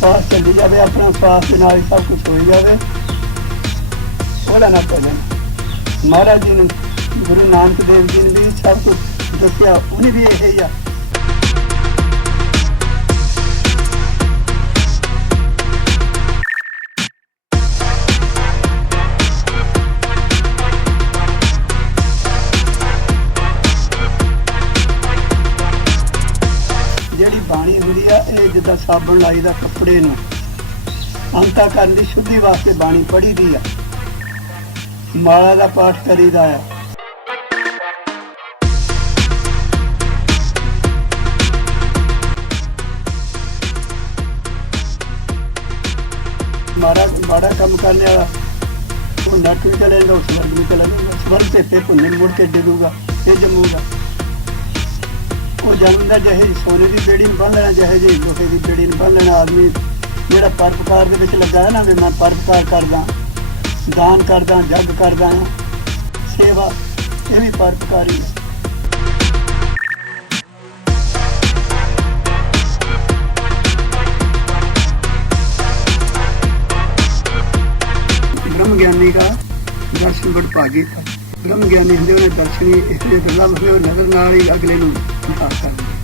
ਪਾਸ ਚੱਲੀ ਜਾਵੇ, ਆਪਣਾ ਪਾਸ ਦੇ ਨਾਲ ਹੀ ਸਭ ਕੁਝ ਹੋਈ ਜਾਵੇ। ਉਹਦਾ ਨਾ ਭਜਨ ਮਹਾਰਾਜ ਜੀ ਨੇ ਗੁਰੂ ਨਾਨਕ ਦੇਵ ਜੀ ਨੇ ਵੀ ਸਭ ਕੁਝ ਦੱਸਿਆ, ਉਹਨੇ ਵੀ ਇਹ ਹੀ ਆ। ਜਿਹੜੀ ਬਾਣੀ ਹੁੰਦੀ ਆ, ਇਹ ਜਿੱਦਾਂ ਸਾਬਣ ਲਾਈਦਾ ਕੱਪੜੇ ਨੂੰ, ਅੰਤਾ ਕਰਨ ਦੀ ਸ਼ੁੱਧੀ ਵਾਸਤੇ ਬਾਣੀ ਪੜ੍ਹੀ ਦੀ ਆ। ਮਾਲਾ ਦਾ ਪਾਠ ਕਰੀਦਾ ਆ। ਮਾੜਾ ਮਾੜਾ ਕੰਮ ਕਰਨ ਵਾਲਾ ਉਹ ਨੱਕ ਵੀ ਚਲੇ ਜਾਂਦਾ ਉਸ ਵਰਗ ਵੀ ਚਲੇ ਜਾਂਦਾ ਸਵਰ ਤੇ ਤੇ ਪੁੰਨੇ ਮੁੜ ਕੇ ਡਿੱਗੂਗਾ, ਤੇ ਜੰਮੂਗਾ। ਉਹ ਜਨਮ ਦਾ ਜਿਹੇ ਸੋਨੇ ਦੀ ਬੇੜੀ ਨੂੰ ਬੰਨ ਲੈਣਾ, ਜਿਹੇ ਜਿਹੀ ਲੋਹੇ ਦੀ ਬੇੜੀ ਨੂੰ ਬੰਨ ਲੈਣਾ ਆਦਮੀ। ਜਿਹੜਾ ਪਰਪਕਾਰ ਦੇ ਵਿੱਚ ਲੱਗਾ ਹੈ ਨਾ ਵੀ ਮੈਂ ਪਰਪਕਾਰ ਕਰਦਾ, ਦਾਨ ਕਰਦਾ, ਜੱਗ ਕਰਦਾ, ਸੇਵਾ, ਇਹ ਵੀ ਪਰਪਕਾਰੀ ਬ੍ਰਹਮ ਗਿਆਨੀ ਦਾ ਦਰਸ਼ਨ ਬੜ ਭਾਗੀ। ਬ੍ਰਹਮ ਗਿਆਨੀ ਹੁੰਦੇ ਦਰਸ਼ਨੀ ਇਸ ਦੇ ਗੱਲਾਂ ਮਤਲਬ ਨਾਲ ਹੀ ਅਗਲੇ ਨੂੰ 確かに